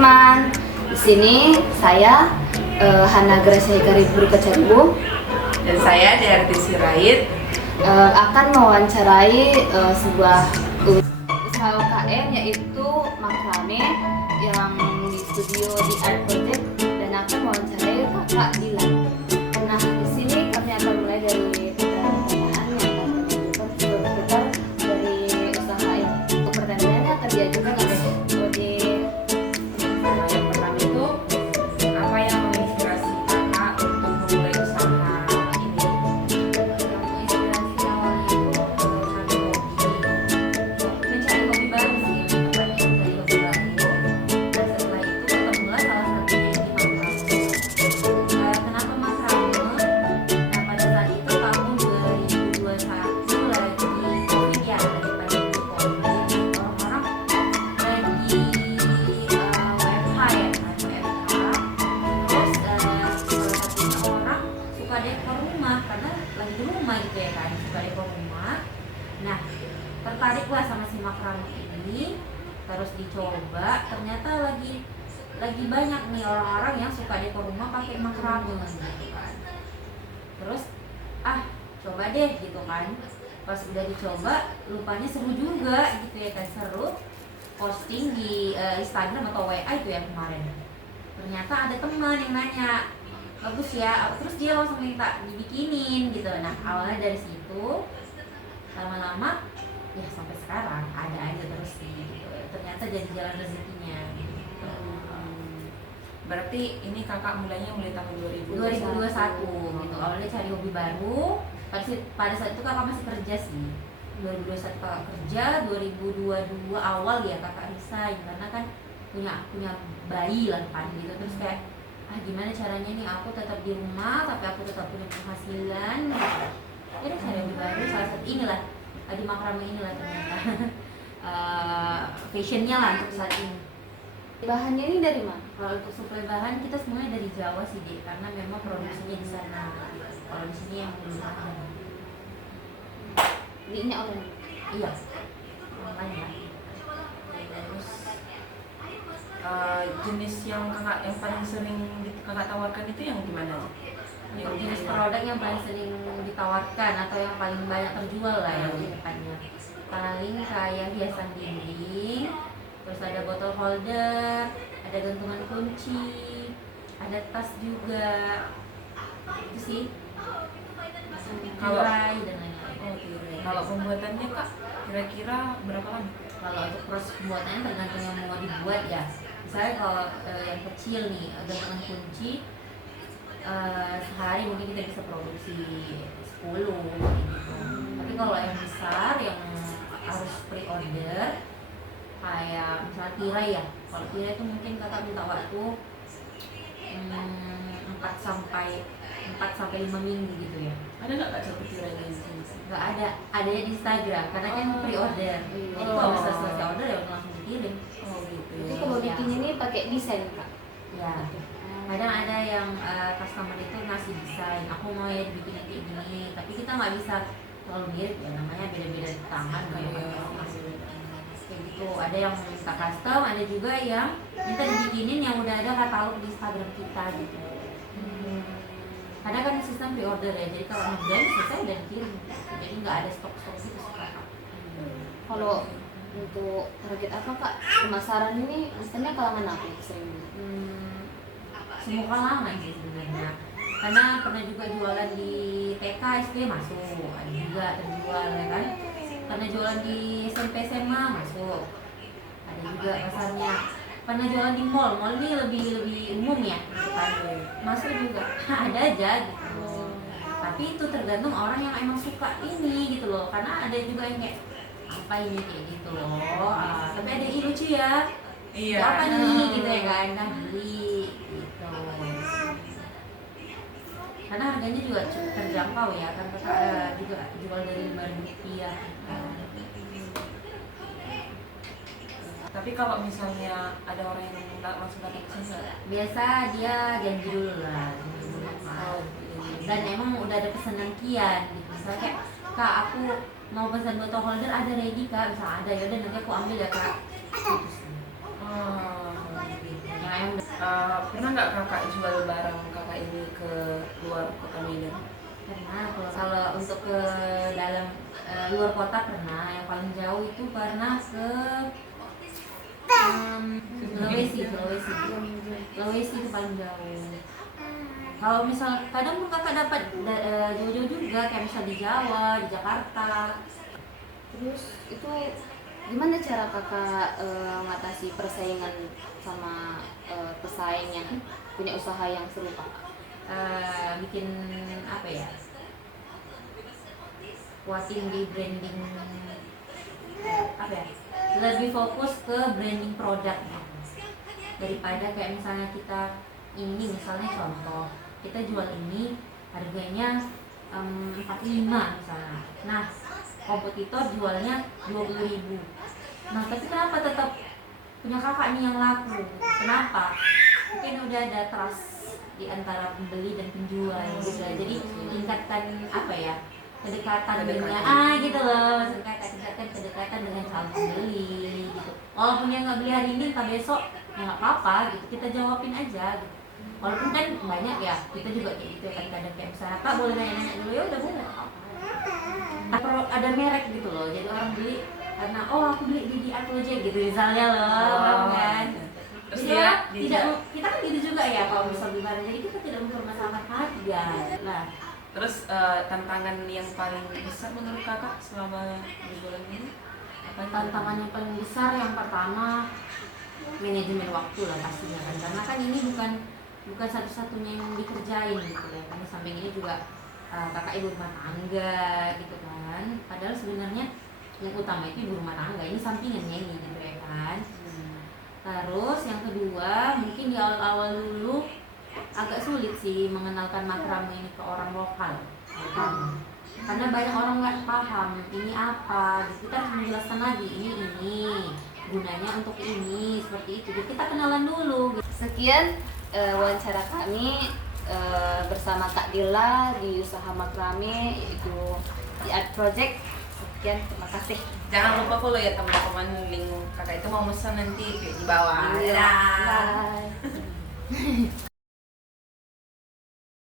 teman-teman. Di sini saya Hana Gracia Karibur Kecaribu dan saya Dearti Sirait akan mewawancarai sebuah usaha UKM yaitu makrame yang di studio di Art Project dan akan mewawancarai Kakak Dilan. Nah, di sini kami akan mulai dari pertanyaan yang akan diajukan seputar dari usaha ini. Untuk pertanyaannya akan diajukan oleh Ode. yang pertama itu apa yang menginspirasi kakak untuk memulai usaha ini? Inspirasi awalnya itu mencari hobi baru sih, tepatnya mencari hobi baru. Dan setelah itu ketemulah salah satunya di makrame. Kenapa makrame? Nah, pada saat itu tahun 2021 lagi COVID ya, lagi pandemi COVID. Orang-orang lagi WFH ya, terus salah satunya orang suka dekor rumah karena lagi di rumah gitu ya kan, suka dekor rumah. Nah, tertariklah sama si makrame ini, terus dicoba, ternyata lagi banyak nih orang-orang yang suka dekor rumah pakai makrame gitu kan. Terus coba deh gitu kan. Pas udah dicoba, rupanya seru juga gitu ya kan, seru. Posting di Instagram atau WA itu ya kemarin. Ternyata ada teman yang nanya, bagus ya, terus dia langsung minta dibikinin gitu. Nah, awalnya dari situ, lama-lama ya sampai sekarang ada aja terus gitu. Ternyata jadi jalan rezekinya gitu. Berarti ini kakak mulainya mulai tahun 2021 gitu, awalnya cari hobi baru. Pada saat itu kakak masih kerja sih. 2021 kakak kerja, 2022 awal ya kakak resign karena kan punya bayi lah kan gitu. Terus kayak gimana caranya nih aku tetap di rumah tapi aku tetap punya penghasilan gitu. Ya udah cari hobi baru, salah satu inilah di makrame inilah ternyata fashionnya lah untuk saat ini. Bahannya ini dari mana? Kalau untuk suplai bahan kita semuanya dari Jawa sih Dek, karena memang produksinya di sana. Kalau di sini yang belum ada. Ini online? Iya, online ya. Terus jenis yang kakak yang paling sering kakak tawarkan itu yang gimana? untuk jenis produk yang paling sering ditawarkan atau yang paling banyak terjual lah ya depannya. Paling kayak hiasan dinding, terus ada botol holder, ada gantungan kunci, ada tas juga. Itu sih. Kalau Tirai dan lain-lain. Kalau pembuatannya kak kira-kira berapa lama? Kalau untuk proses pembuatannya tergantung yang mau dibuat ya. Misalnya kalau yang kecil nih, gantungan kunci, sehari mungkin kita bisa produksi 10 gitu. Tapi kalau yang besar yang harus pre-order kayak misalnya tirai ya. Kalau tirai itu mungkin kakak minta waktu 4 sampai 5 minggu gitu ya. Ada nggak kak satu tirai di sini? Nggak ada, adanya di Instagram karena kan pre-order. Jadi kalau bisa selesai order ya langsung dikirim. Oh gitu. Jadi kalau bikin ini pakai desain kak? Ya. Kadang ada yang customer itu ngasih desain, aku mau ya dibikin kayak gini, tapi kita nggak bisa terlalu mirip ya, namanya beda-beda tangan kayak kayak gitu. Ada yang minta custom, ada juga yang minta dibikinin yang udah ada katalog di Instagram kita gitu. Karena kan sistem pre-order ya, jadi kalau ngebrand selesai udah dikirim, jadi nggak ada stok-stok gitu sekarang. Kalau untuk target apa kak? Pemasaran ini misalnya kalangan apa yang sering Semua kalangan sih sebenarnya, karena pernah juga jualan di TK SD masuk, ada juga terjual ya kan. Pernah jualan di SMP SMA masuk, ada juga pasarnya. Pernah jualan di mall ini lebih umum ya gitu kan, masuk juga ada aja gitu. Tapi itu tergantung orang yang emang suka ini gitu loh, karena ada juga yang kayak apa ini kayak gitu loh. Tapi ada yang lucu ya, Iya. apa nih gitu ya kan, nah beli gitu. Karena harganya juga cukup terjangkau ya kan, kakak juga jual dari Rp5.000. Tapi kalau misalnya ada orang yang langsung datang ke sini, Biasa dia janji dulu lah, dan emang udah ada pesanan kian gitu. Misalnya kayak, kak aku mau pesan botol holder ada ready kak, misalnya ada, yaudah nanti aku ambil ya kak gitu sih. oh, gitu. Pernah nggak kakak jual barang kakak ini ke luar kota Medan? Pernah. Kalau untuk ke dalam luar kota pernah. Yang paling jauh itu pernah ke Sulawesi itu paling jauh. Kalau misal kadang pun kakak dapat jauh-jauh juga, kayak misal di Jawa, di Jakarta. Terus itu gimana cara kakak mengatasi persaingan sama pesaing yang punya usaha yang serupa? Bikin apa ya, kuatin di branding, apa ya, lebih fokus ke branding produk daripada kayak misalnya kita ini, misalnya contoh kita jual ini harganya 45 misalnya, nah kompetitor jualnya 20.000. Nah tapi kenapa tetap punya kakak nih yang laku? Kenapa? Mungkin udah ada trust di antara pembeli dan penjual gitu. Jadi tingkatkan apa ya, kedekatan dengan gitu loh, tingkatkan kedekatan dengan calon pembeli gitu. Walaupun dia nggak beli hari ini, entah besok ya nggak apa-apa gitu, kita jawabin aja gitu. Walaupun kan banyak ya, kita juga kayak gitu kan, kadang kayak misalnya Pak boleh nanya-nanya dulu, ya udah boleh. Perlu ada merek gitu loh, jadi orang beli karena oh aku beli di Project gitu misalnya loh, kan. Terus Jadi dia tidak, kita kan gitu juga ya kalau misal beli barang, jadi kita tidak mempermasalahkan harga. Nah, Terus tantangan yang paling besar menurut kakak selama berjualan ini apa? tantangan yang paling besar yang pertama manajemen waktu lah pastinya kan, karena kan ini bukan satu-satunya yang dikerjain gitu ya, karena samping ini juga kakak ibu rumah tangga gitu kan, padahal sebenarnya yang utama itu ibu rumah tangga, ini sampingannya ini gitu ya kan. Terus yang kedua mungkin di awal-awal dulu agak sulit sih mengenalkan makrame ini ke orang lokal, karena banyak orang nggak paham ini apa, kita harus menjelaskan lagi ini gunanya untuk ini, seperti itu. Jadi kita kenalan dulu gitu. Sekian wawancara kami bersama Kak Dila di usaha makrame yaitu di Art Project. Sekian, terima kasih. Jangan lupa follow ya teman-teman, link kakak itu mau pesan nanti di bawah. Bye.